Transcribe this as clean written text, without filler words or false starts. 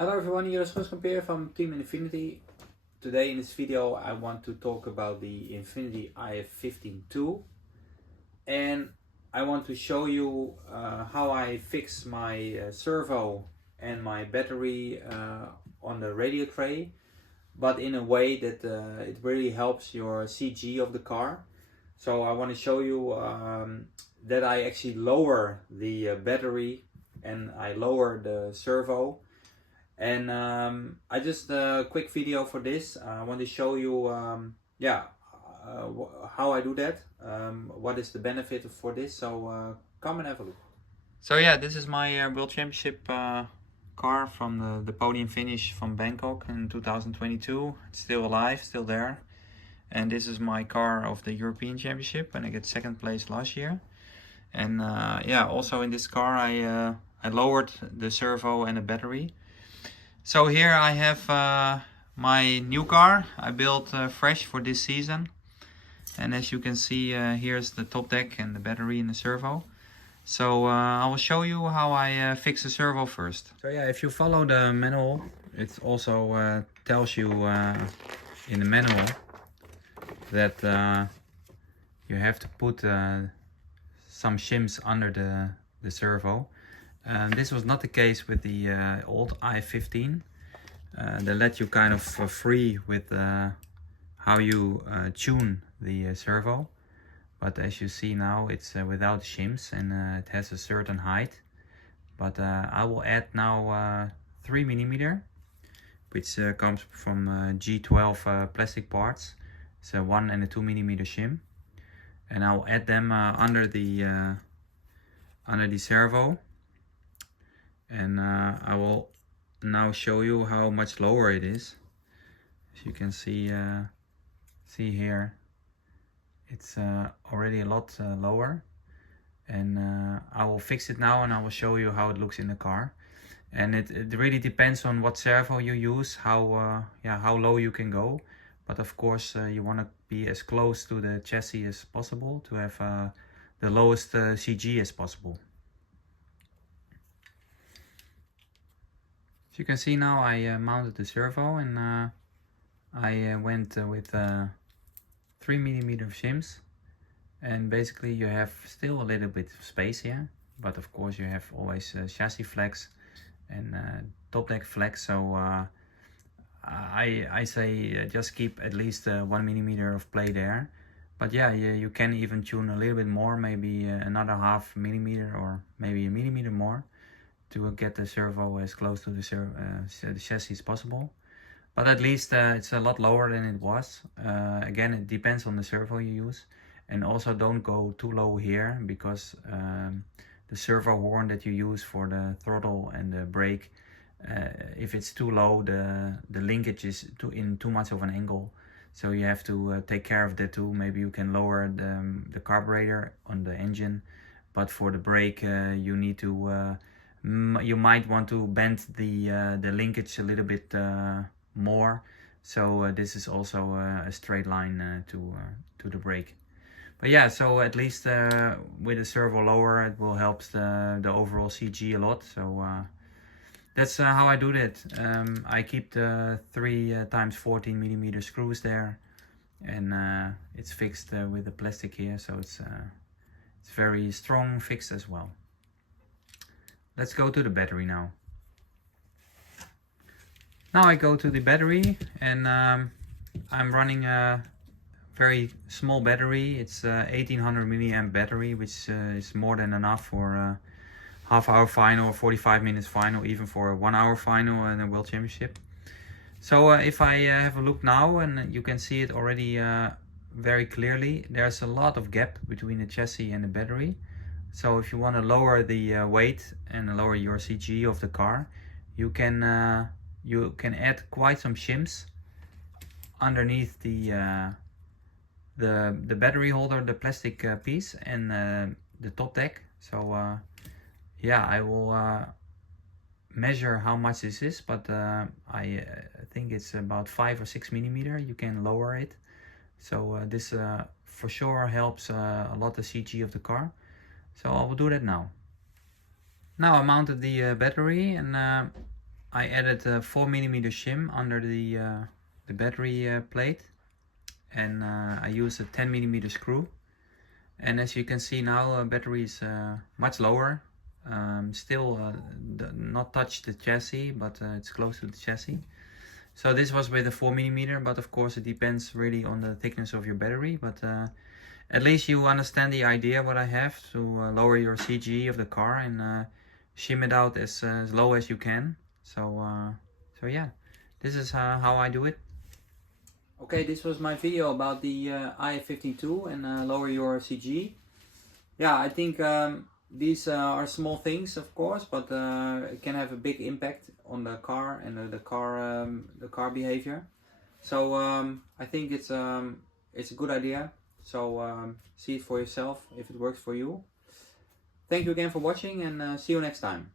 Hello everyone, Jilles Groskamp here from Team Infinity. Today in this video I want to talk about the Infinity IF15-2 and I want to show you how I fix my servo and my battery on the radio tray, but in a way that it really helps your CG of the car. So I want to show you that I actually lower the battery and I lower the servo. And I just a quick video for this. I want to show you how I do that. What is the benefit for this? So come and have a look. So yeah, this is my World Championship car from the podium finish from Bangkok in 2022. It's still alive, still there. And this is my car of the European Championship, and I get second place last year. And yeah, also in this car I lowered the servo and the battery. So here I have my new car I built fresh for this season. And as you can see, here's the top deck and the battery and the servo. So I will show you how I fix the servo first. So yeah, if you follow the manual, it also tells you in the manual that you have to put some shims under the servo. This was not the case with the old i15. They let you kind of free with how you tune the servo. But as you see now, it's without shims and it has a certain height. But I will add now 3mm, which comes from G12 plastic parts. It's a 1 and a 2mm shim. And I'll add them under the servo. And I will now show you how much lower it is. As you can see here, it's already a lot lower. And I will fix it now and I will show you how it looks in the car. And it really depends on what servo you use, how low you can go. But of course you want to be as close to the chassis as possible to have the lowest CG as possible. As you can see now, I mounted the servo and I went with 3mm shims. And basically you have still a little bit of space here, but of course you have always chassis flex and top deck flex. So I say just keep at least 1mm of play there. But yeah, you can even tune a little bit more, maybe another 0.5mm or maybe a millimeter more to get the servo as close to the chassis as possible. But at least it's a lot lower than it was. Again, it depends on the servo you use. And also don't go too low here, because the servo horn that you use for the throttle and the brake, if it's too low, the linkage is in too much of an angle. So you have to take care of that too. Maybe you can lower the carburetor on the engine, but for the brake you need to you might want to bend the linkage a little bit more. So this is also a straight line to the brake. But yeah, so at least with the servo lower, it will help the overall CG a lot. So that's how I do that. I keep the 3x14mm screws there, and it's fixed with the plastic here, so it's very strong fixed as well. Let's go to the battery now. Now I go to the battery, and I'm running a very small battery. It's 1800 milliamp battery, which is more than enough for a half-hour final or 45 minutes final, even for a 1-hour final in a World Championship. So if I have a look now, and you can see it already very clearly, there's a lot of gap between the chassis and the battery. So if you want to lower the weight and lower your CG of the car, you can add quite some shims underneath the battery holder, the plastic piece, and the top deck. So yeah, I will measure how much this is, but I think it's about 5 or 6mm. You can lower it. So this for sure helps a lot the CG of the car. So I will do that now. Now I mounted the battery, and I added a 4mm shim under the battery plate, and I used a 10mm screw. And as you can see now, battery is much lower. Still not touch the chassis, but it's close to the chassis. So this was with a 4mm, but of course it depends really on the thickness of your battery. But at least you understand the idea what I have to lower your CG of the car and shim it out as low as you can. So yeah, this is how I do it. Okay, this was my video about the IF15-2 and lower your CG. Yeah, I think these are small things, of course, but it can have a big impact on the car and the car behavior. So I think it's a good idea. So see it for yourself if it works for you. Thank you again for watching, and see you next time.